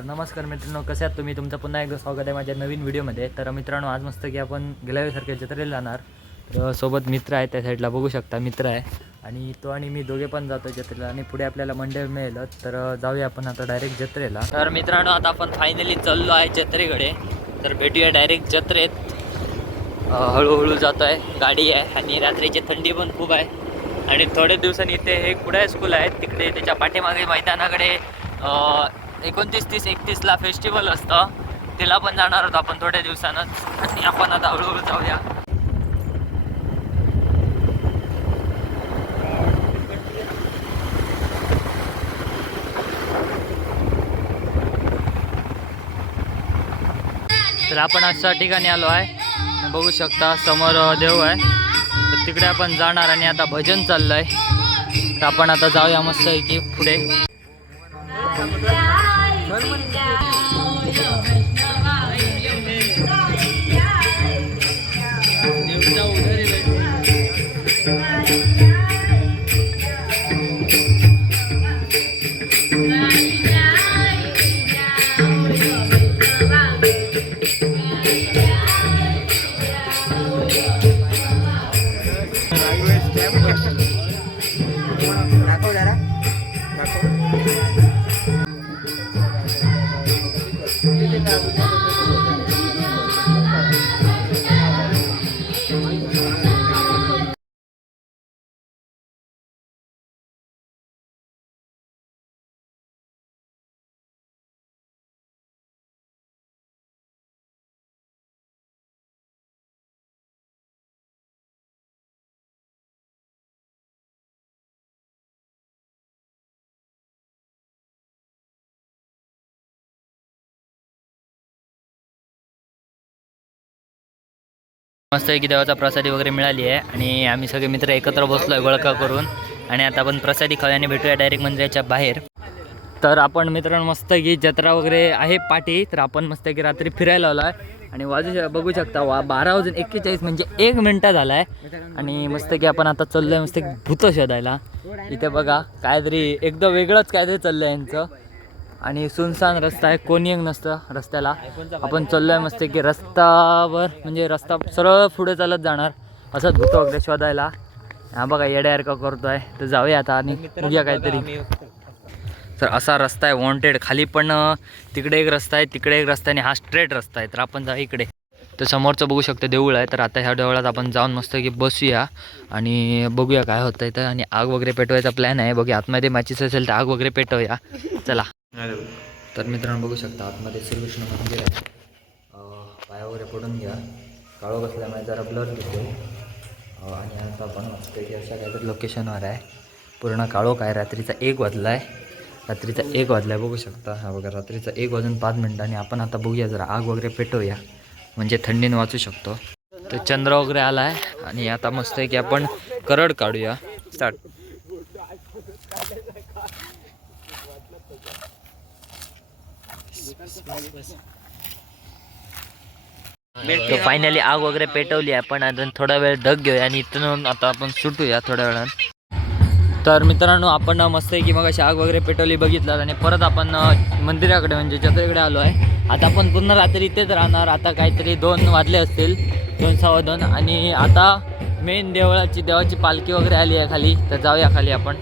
तर नमस्कार मित्रांनो कसे आहात तुम्ही? तुमचं पुन्हा एकदा स्वागत आहे माझ्या नवीन व्हिडिओमध्ये. तर मित्रांनो आज मस्त की आपण गेल्या जत्रेला जाणार. तर सोबत मित्र आहे त्या साईडला बघू शकता मित्र आहे. आणि तो आणि मी दोघे पण जातो जत्रेला आणि पुढे आपल्याला मंडळ मिळेल. तर जाऊया आपण आता डायरेक्ट जत्रेला. तर मित्रांनो आता आपण फायनली चाललो आहे जत्रेकडे. तर भेटूया डायरेक्ट जत्रेत. हळूहळू जातो आहे गाडी आहे आणि रात्रीची थंडी पण खूप आहे. आणि थोड्या दिवसांनी इथे हे कुडाळ स्कूल आहे. तिकडे त्याच्या पाठीमागे मैदानाकडे एकोणतीस तीस एकतीसला फेस्टिवल असतं. तिला पण जाणार आहोत आपण थोड्या दिवसानंच आणि आपण आता हळूहळू जाऊया. तर आपण अशा ठिकाणी आलो आहे. बघू शकता समोर देव आहे. तर तिकडे आपण जाणार आणि आता भजन चाललं आहे तर आपण आता जाऊया मस्त की पुढे. Bye. मस्त की देवाचा प्रसादी वगैरे मिळाली आहे. आणि आम्ही सगळे मित्र एकत्र बसलो आहे गोळका करून. आणि आता आपण प्रसादी खाऊ आणि भेटूया डायरेक्ट मंदिराच्या बाहेर. तर आपण मित्रांनो मस्त की जत्रा वगैरे आहे पाठी. तर आपण मस्त की रात्री फिरायला आलो आहे आणि वाजू बघू शकता वा बारा वाजून एक्केचाळीस म्हणजे एक मिनटं झाला आहे आणि मस्त की आपण आता चाललो आहे मस्त भूत शोधायला. इथे बघा काहीतरी एकदम वेगळंच काहीतरी चाललं आहे यांचं. आणि सुनसान रस्ता आहे कोणी एक नसतं रस्त्याला. आपण चाललो आहे मस्त की रस्तावर म्हणजे रस्ता सरळ पुढे चालत जाणार. असंच धुतो वगैरे शोधायला हा बघा येड्यासारखं करतोय. तर जाऊया आता आणि बघूया काहीतरी. तर असा रस्ता आहे वॉन्टेड खाली पण तिकडे एक रस्ता आहे तिकडे एक रस्ता आणि हा स्ट्रेट रस्ता आहे. तर आपण जा इकडे. तर समोरचं बघू शकतो देऊळ आहे. तर आता ह्या देवळात आपण जाऊन मस्त की बसूया आणि बघूया काय होतं आहे तर आणि आग वगैरे पेटवायचा प्लॅन आहे. बघूया आतमध्ये मॅचेस असेल तर आग वगैरे पेटवूया. चला. तर मित्रांनो बघू शकता आतमध्ये श्रीकृष्ण मंदिर आहे. पाया वगैरे पडून घ्या. काळो बसल्यामुळे जरा ब्लर घेतो आणि आता आपण मस्त की अशा काहीतरी लोकेशनवर आहे. पूर्ण काळो काय रात्रीचा एक वाजला आहे रात्रीचा एक वाजला आहे बघू शकता. हा बघा रात्रीचा एक वाजून पाच मिनटं आणि आपण आता बघूया जरा आग वगैरे पेटवूया. म्हणजे थंडीनं वाचू शकतो. तर चंद्र वगैरे आला आहे आणि आता मस्त आहे की आपण करड काढूया. स्टार्ट तर फायनली आग वगैरे पेटवली आपण अजून थोडा वेळ ढग घेऊया आणि इथून आता आपण सुटूया थोड्या वेळात तर मित्रांनो आपण मस्त आहे की मग अशी आग वगैरे पेटवली बघितलं. आणि परत आपण मंदिराकडे म्हणजे जत्रेकडे आलो आहे. आता आपण पूर्ण रात्री इथेच राहणार. आता काहीतरी दोन वाजले असतील. दोन सव्वा दोन. आणि आता मेन देवळाची देवाची पालखी वगैरे आली आहे खाली. तर जाऊया खाली आपण.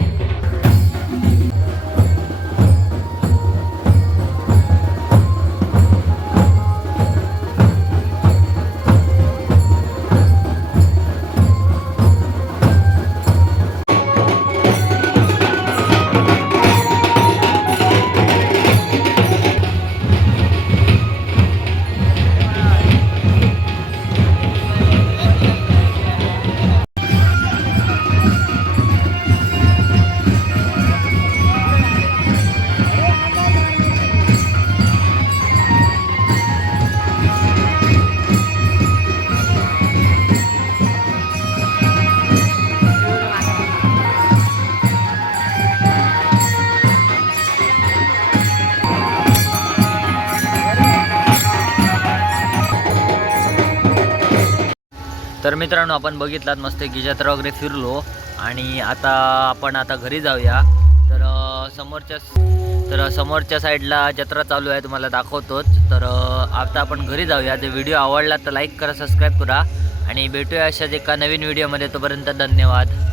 तर मित्रांनो आपण बघितलात मस्त की जत्रा वगैरे फिरलो आणि आता आपण आता घरी जाऊया. तर समोरच्या तर समोरच्या साईडला जत्रा चालू आहे तुम्हाला दाखवतोच. तर आता आपण घरी जाऊया. जर व्हिडिओ आवडला तर लाईक करा सबस्क्राईब करा आणि भेटूया अशाच एका नवीन व्हिडिओमध्ये. तोपर्यंत धन्यवाद.